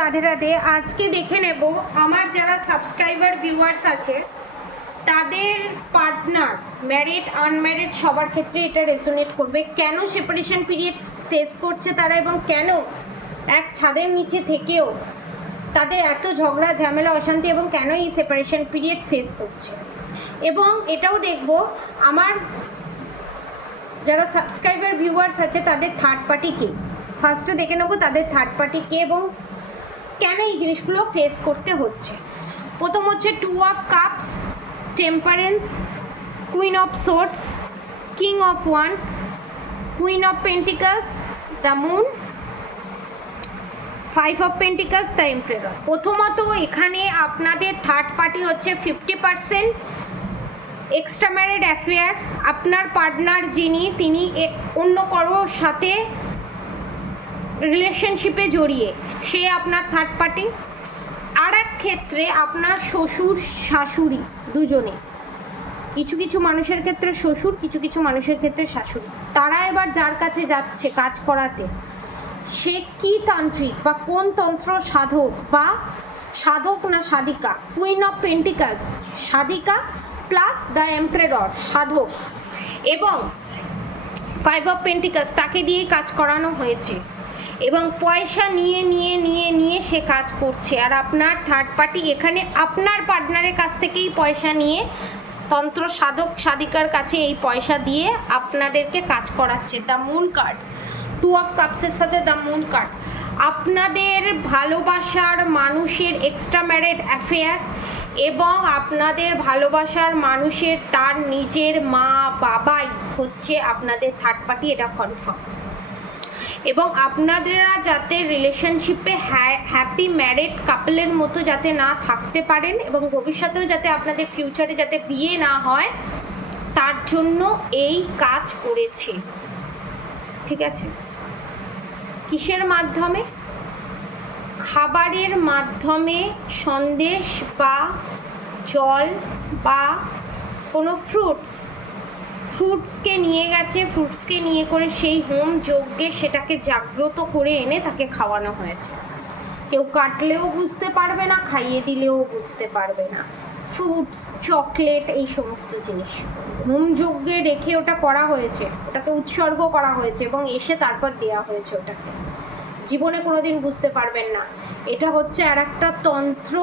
রাধে রাধে। আজকে দেখে নেব আমার যারা সাবস্ক্রাইবার ভিউয়ার্স আছে তাদের পার্টনার ম্যারিড আনম্যারিড সবার ক্ষেত্রে এটা রেজোনেট করবে। কেন সেপারেশন পিরিয়ড ফেস করছে তারা এবং কেন এক ছাদের নিচে থেকেও তাদের এত ঝগড়া ঝামেলা অশান্তি এবং কেন এই সেপারেশন পিরিয়ড ফেস করছে। এবং এটাও দেখব আমার যারা সাবস্ক্রাইবার ভিউয়ার্স আছে তাদের থার্ড পার্টি কে। ফার্স্টে দেখে নেবো তাদের থার্ড পার্টি কে এবং কেন এই জিনিসগুলো ফেস করতে হচ্ছে। প্রথম হচ্ছে 2 of cups, temperance, queen of swords, king of wands, queen of pentacles, the moon, 5 of pentacles, the emperor. প্রথমত এখানে আপনাদের থার্ড পার্টি হচ্ছে 50% এক্সট্রা ম্যারিড অ্যাফেয়ার। আপনার পার্টনার যিনি তিনি অন্য কারোর সাথে রিলেশনশিপে জড়িয়ে, সে আপনার থার্ড পার্টি। আর এক ক্ষেত্রে আপনার শ্বশুর শাশুড়ি দুজনে, কিছু কিছু মানুষের ক্ষেত্রে শ্বশুর, কিছু কিছু মানুষের ক্ষেত্রে শাশুড়ি, তারা এবার যার কাছে যাচ্ছে কাজ করাতে সে কি তান্ত্রিক বা কোন তন্ত্র সাধক বা সাধক না সাধিকা। কুইন অফ পেন্টিকলস সাধিকা প্লাস দ্য এম্পারার সাধক এবং 5 অফ পেন্টিকলস তাকে দিয়েই কাজ করানো হয়েছে এবং পয়সা নিয়ে নিয়ে নিয়ে নিয়ে সে কাজ করছে। আর আপনার থার্ড পার্টি এখানে আপনার পার্টনারের কাছ থেকেই পয়সা নিয়ে তন্ত্র সাধক সাধিকার কাছে এই পয়সা দিয়ে আপনাদেরকে কাজ করাচ্ছে। দ্য মুন কার্ড, 2 অফ কাপসের সাথে দ্য মুন কার্ড। আপনাদের ভালোবাসার মানুষের এক্সট্রা ম্যারিড অ্যাফেয়ার এবং আপনাদের ভালোবাসার মানুষের তার নিজের মা বাবাই হচ্ছে আপনাদের থার্ড পার্টি, এটা কনফার্ম। এবং আপনারা যাতে রিলেশনশিপে হ্যাপি ম্যারিড কাপলের মতো যাতে না থাকতে পারেন এবং ভবিষ্যতেও যাতে আপনাদের ফিউচারে যাতে বিয়ে না হয় তার জন্য এই কাজ করেছে। ঠিক আছে, কিসের মাধ্যমে? খাবারের মাধ্যমে, সন্দেশ বা জল বা কোনো ফ্রুটসকে নিয়ে গেছে, ফ্রুটসকে নিয়ে করে সেই হোম যজ্ঞে সেটাকে জাগ্রত করে এনে তাকে খাওয়ানো হয়েছে। কেউ কাটলেও বুঝতে পারবে না, খাইয়ে দিলেও বুঝতে পারবে না। ফ্রুটস, চকলেট, এই সমস্ত জিনিস হোম যজ্ঞে রেখে ওটা করা হয়েছে, ওটাকে উৎসর্গ করা হয়েছে এবং এসে তারপর দেওয়া হয়েছে ওটাকে। জীবনে কোনোদিন বুঝতে পারবেন না। এটা হচ্ছে আর একটা তন্ত্র,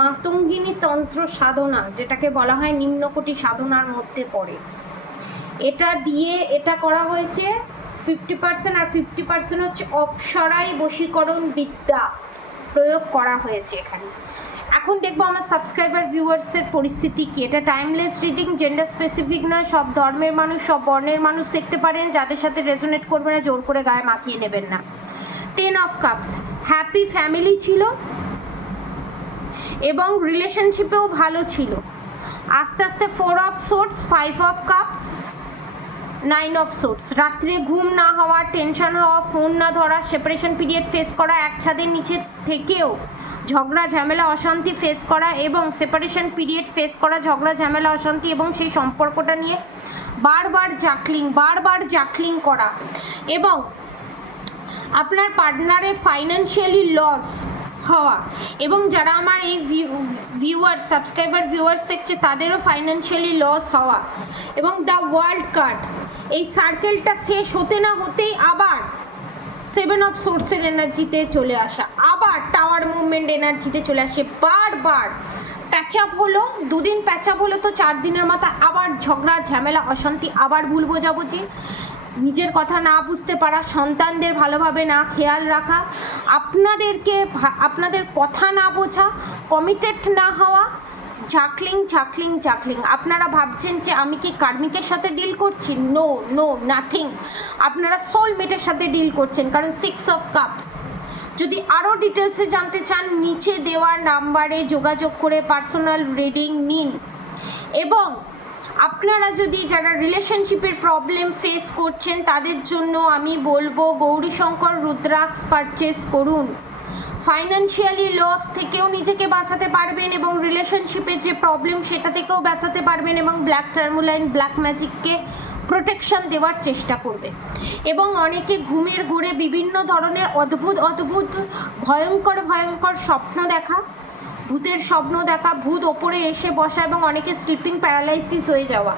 মাতঙ্গিনী তন্ত্র সাধনা, যেটাকে বলা হয় নিম্নকোটি সাধনার মধ্যে পড়ে। এটা দিয়ে এটা করা হয়েছে 50% আর 50% হচ্ছে অপসরাই বশীকরণ বিদ্যা প্রয়োগ করা হয়েছে এখানে। এখন দেখবো আমার সাবস্ক্রাইবার ভিউয়ার্সের পরিস্থিতি কি। এটা টাইমলেস রিডিং, জেন্ডার স্পেসিফিক নয়, সব ধর্মের মানুষ সব বর্ণের মানুষ দেখতে পারেন। যাদের সাথে রেজোনেট করবে না জোর করে গায়ে মাখিয়ে নেবেন না। 10 অফ কাপস, হ্যাপি ফ্যামিলি ছিল এবং রিলেশনশিপেও ভালো ছিল। আস্তে আস্তে 4 of swords, 5 of cups, 9 of swords. রাত্রে ঘুম না হওয়া, টেনশন হওয়া, ফোন না ধরা, সেপারেশন পিরিয়ড ফেস করা, এক ছাদের নিচে থেকেও ঝগড়া ঝামেলা অশান্তি ফেস করা এবং সেপারেশন পিরিয়ড ফেস করা, ঝগড়া ঝামেলা অশান্তি এবং সেই সম্পর্কটা নিয়ে বারবার জাকলিং করা এবং আপনার পার্টনারের ফাইন্যান্সিয়ালি লস হওয়া এবং যারা আমার এই ভিউয়ার্স সাবস্ক্রাইবার ভিউয়ার্স দেখছে তাদেরও ফাইন্যান্সিয়ালি লস হওয়া এবং দ্য ওয়ার্ল্ড কার্ড, এই সার্কেলটা শেষ হতে না হতেই আবার 7 অফ সোর্সের এনার্জিতে চলে আসা, আবার টাওয়ার মুভমেন্ট এনার্জিতে চলে আসে। বারবার প্যাচ আপ হলো, 2 দিন প্যাচ আপ হলো তো 4 দিনের মাথায় আবার ঝগড়া ঝামেলা অশান্তি, আবার ভুল বোঝাবুঝি, নিজের কথা না বুঝতে পারা, সন্তানদের ভালোভাবে না খেয়াল রাখা, আপনাদের কথা না বোঝা, কমিটেড না হওয়া, ঝাকলিং। আপনারা ভাবছেন যে আমি কি কার্মিকের সাথে ডিল করছি? No nothing. আপনারা সোলমেটের সাথে ডিল করছেন, কারণ 6 অফ কাপস। যদি আরও ডিটেলসে জানতে চান নিচে দেওয়ার নাম্বারে যোগাযোগ করে পার্সোনাল রিডিং নিন। এবং আপনারা যদি যারা রিলেশনশিপের প্রবলেম ফেস করছেন তাদের জন্য আমি বলবো গৌরীশঙ্কর রুদ্রাক্স পারচেস করুন। ফাইন্যান্সিয়ালি লস থেকেও নিজেকে বাঁচাতে পারবেন এবং রিলেশনশিপের যে প্রবলেম সেটা থেকেও বাঁচাতে পারবেন এবং ব্ল্যাক টার্মোলাইন ব্ল্যাক ম্যাজিককে প্রোটেকশন দেওয়ার চেষ্টা করবে। এবং অনেকে ঘুমের ঘোরে বিভিন্ন ধরনের অদ্ভুত অদ্ভুত ভয়ঙ্কর ভয়ঙ্কর স্বপ্ন দেখা, ভূতের স্বপ্ন দেখা, ভূত ওপরে এসে বসা এবং অনেকে স্লিপিং প্যারালাইসিস হয়ে যাওয়া,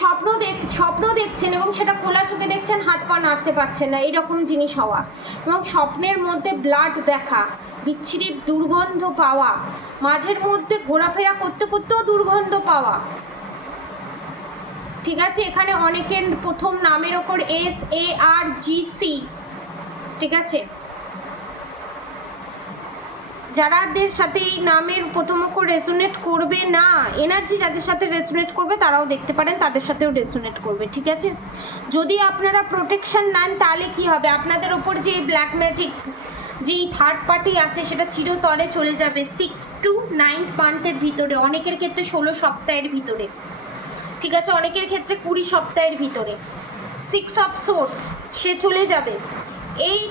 স্বপ্ন দেখছেন এবং সেটা খোলা চোখে দেখছেন, হাত পা নাড়তে পারছেন না, এইরকম জিনিস হওয়া, এবং স্বপ্নের মধ্যে ব্লাড দেখা, বিচ্ছিরি দুর্গন্ধ পাওয়া, মাঝের মধ্যে ঘোরাফেরা করতে করতেও দুর্গন্ধ পাওয়া। ঠিক আছে, এখানে অনেকের প্রথম নামের ওপর SARGC। ঠিক আছে, যারাদের সাথে এই নামের প্রথম অক্ষর রেজোনেট করবে না, এনার্জি যাদের সাথে রেজোনেট করবে তারাও দেখতে পারেন, তাদের সাথেও রেজোনেট করবে। ঠিক আছে, যদি আপনারা প্রোটেকশন নেন তাহলে কি হবে, আপনাদের ওপর যে ব্ল্যাক ম্যাজিক যেই থার্ড পার্টি আছে সেটা চিরতরে চলে যাবে 6 to 9 মান্থের ভিতরে, অনেকের ক্ষেত্রে 16 সপ্তাহের ভিতরে। ঠিক আছে, অনেকের ক্ষেত্রে 20 সপ্তাহের ভিতরে। 6 অফ সোর্স সে চলে যাবে, 8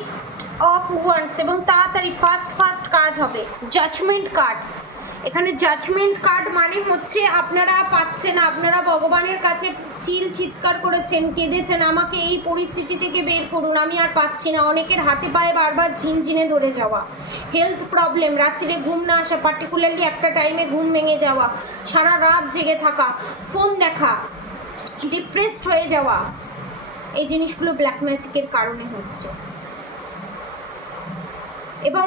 অফ ওয়ান্স এবং তাড়াতাড়ি ফাস্ট কাজ হবে। জাজমেন্ট কার্ড, এখানে জাজমেন্ট কার্ড মানে হচ্ছে আপনারা পাচ্ছেন, আপনারা ভগবানের কাছে চিৎকার করেছেন, কেঁদেছেন, আমাকে এই পরিস্থিতি থেকে বের করুন, আমি আর পাচ্ছি না। অনেকের হাতে পায়ে বারবার ঝিনঝিনে ধরে যাওয়া, হেলথ প্রবলেম, রাত্রিরে ঘুম না আসা, পার্টিকুলারলি একটা টাইমে ঘুম ভেঙে যাওয়া, সারা রাত জেগে থাকা, ফোন দেখা, ডিপ্রেসড হয়ে যাওয়া, এই জিনিসগুলো ব্ল্যাক ম্যাজিকের কারণে হচ্ছে। এবং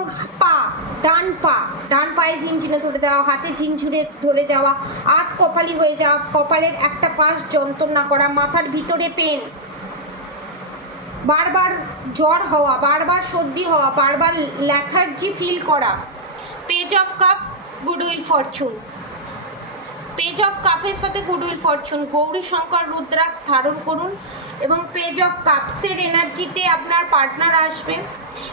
ডান পায়ে ঝিনঝিনে ধরে দেওয়া, হাতে ঝিনঝুরে ধরে যাওয়া, আধ কপালি হয়ে যাওয়া, কপালের একটা পাশ যন্ত্রণা করা, মাথার ভিতরে পেন, বারবার জ্বর হওয়া, বারবার সর্দি হওয়া, বারবার ল্যাথার্জি ফিল করা। Page of cup, goodwill Fortune, page of কাপের সাথে গুডউইল ফরচুন, গৌরী শঙ্কর রুদ্রাক্ষ ধারণ করুন এবং পেজ অফ কাপসের এনার্জিতে আপনার পার্টনার আসবে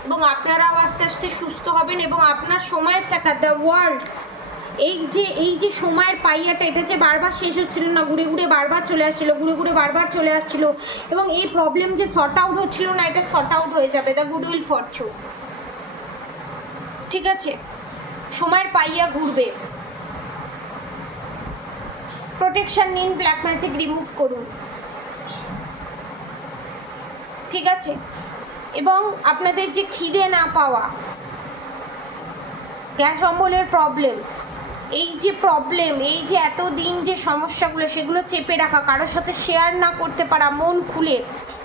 এবং আপনারাও আস্তে আস্তে সুস্থ হবেন এবং আপনার সময়ের চাকা দ্য ওয়ার্ল্ড, এই যে সময়ের পাইয়াটা, এটা যে বারবার শেষ হচ্ছিল না, ঘুরে ঘুরে বারবার চলে আসছিল, ঘুরে ঘুরে বারবার চলে আসছিল এবং এই প্রবলেম যে সর্ট আউট হচ্ছিল না, এটা সর্ট আউট হয়ে যাবে দ্য গুডউইল ফরচুন। ঠিক আছে, সময়ের পাইয়া ঘুরবে। প্রোটেকশন নিন, ব্ল্যাক ম্যাজিক রিমুভ করুন। ঠিক আছে, এবং আপনাদের যে খিদে না পাওয়া, গ্যাস অম্বলের প্রবলেম, এই যে এতদিন যে সমস্যাগুলো সেগুলো চেপে রাখা, কারোর সাথে শেয়ার না করতে পারা মন খুলে,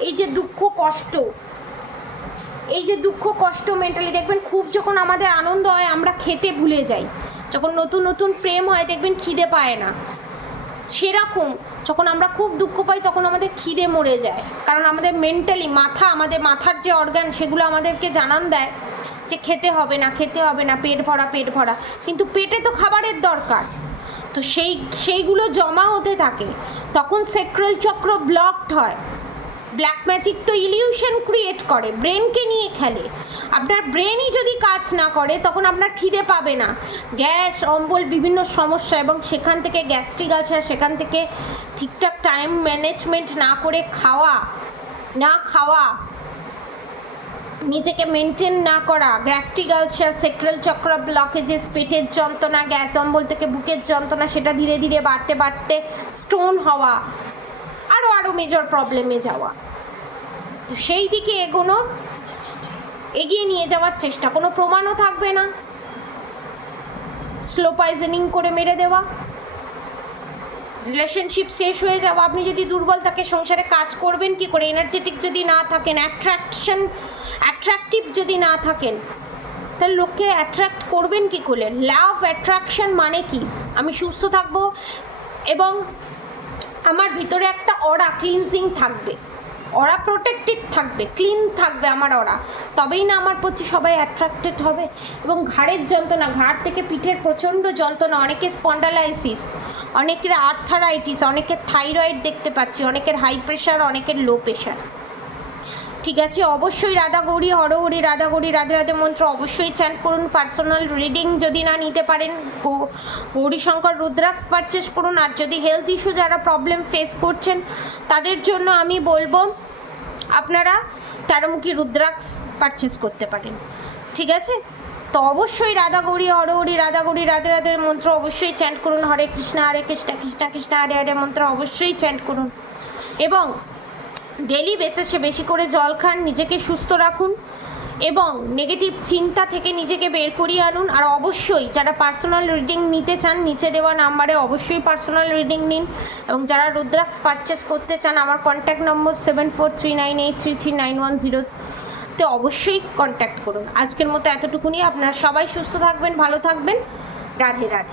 এই যে দুঃখ কষ্ট মেন্টালি দেখবেন, খুব যখন আমাদের আনন্দ হয় আমরা খেতে ভুলে যাই, যখন নতুন নতুন প্রেম হয় দেখবেন খিদে পায় না, সেরকম যখন আমরা খুব দুঃখ পাই তখন আমাদের খিদে মরে যায়, কারণ আমাদের মেন্টালি আমাদের মাথার যে অর্গান সেগুলো আমাদেরকে জানান দেয় যে খেতে হবে না, পেট ভরা, কিন্তু পেটে তো খাবারের দরকার, তো সেইগুলো জমা হতে থাকে, তখন সেক্রাল চক্র ব্লকড হয়। ব্ল্যাক ম্যাজিক তো ইলিউশন ক্রিয়েট করে, ব্রেনকে নিয়ে খেলে, আপনার ব্রেনই যদি কাজ না করে তখন আপনার খিদে পাবে না, গ্যাস অম্বল বিভিন্ন সমস্যা, এবং সেখান থেকে গ্যাস্ট্রিক আলসার, সেখান থেকে ঠিকঠাক টাইম ম্যানেজমেন্ট না করে খাওয়া, নিজেকে মেনটেন না করা, গ্যাস্ট্রিক আলসার, সেক্রাল চক্র ব্লকেজেস, পেটের যন্ত্রণা, গ্যাস অম্বল থেকে বুকের যন্ত্রণা, সেটা ধীরে ধীরে বাড়তে স্টোন হওয়া, আরও মেজর প্রবলেমে যাওয়া। তো সেই দিকে এগিয়ে নিয়ে যাওয়ার চেষ্টা, কোনো প্রমাণও থাকবে না, স্লো পয়জনিং করে মেরে দেওয়া, রিলেশনশিপ শেষ হয়ে যাওয়া। আপনি যদি দুর্বল থাকে সংসারে কাজ করবেন কি করে, এনার্জেটিক যদি না থাকেন, অ্যাট্রাকটিভ যদি না থাকেন, তাহলে লোককে অ্যাট্রাক্ট করবেন কি করে? ল অফ অ্যাট্রাকশন মানে কি, আমি সুস্থ থাকবো এবং আমার ভিতরে একটা অরা ক্লিনজিং থাকবে, অরা প্রোটেক্টেড থাকবে, ক্লিন থাকবে আমার অরা, তবেই না আমার প্রতি সবাই অ্যাট্রাক্টেড হবে। এবং ঘাড়ের যন্ত্রণা, ঘাড় থেকে পিঠের প্রচণ্ড যন্ত্রণা, অনেকের স্পন্ডালাইসিস, অনেকের আর্থারাইটিস, অনেকের থাইরয়েড দেখতে পাচ্ছি, অনেকের হাই প্রেশার, অনেকের লো প্রেশার। ঠিক আছে, অবশ্যই রাধা গৌরী হরহরি, রাধা গৌরী রাধে রাধে মন্ত্র অবশ্যই চ্যান্ট করুন। পার্সোনাল রিডিং যদি না নিতে পারেন গৌরী শঙ্কর রুদ্রাক্ষ পারচেস করুন। আর যদি হেলথ ইস্যু যারা প্রবলেম ফেস করছেন তাদের জন্য আমি বলবো আপনারা তেরোমুখী রুদ্রাক্ষ পারচেস করতে পারেন। ঠিক আছে, তো অবশ্যই রাধা গৌরী হরহরি, রাধা গৌরী রাধে রাধে মন্ত্র অবশ্যই চ্যান্ট করুন। হরে কৃষ্ণ কৃষ্ণ কৃষ্ণ হরে হরে মন্ত্র অবশ্যই চ্যান্ট করুন। এবং ডেলি বেসিসে বেশি করে জল খান, নিজেকে সুস্থ রাখুন এবং নেগেটিভ চিন্তা থেকে নিজেকে বের করিয়ে আনুন। আর অবশ্যই যারা পার্সোনাল রিডিং নিতে চান নিচে দেওয়া নাম্বারে অবশ্যই পার্সোনাল রিডিং নিন, এবং যারা রুদ্রাক্ষ পারচেস করতে চান আমার কন্ট্যাক্ট নম্বর 7439833910 অবশ্যই কন্ট্যাক্ট করুন। আজকের মতো এতটুকুনি। আপনারা সবাই সুস্থ থাকবেন, ভালো থাকবেন। রাধে রাধে।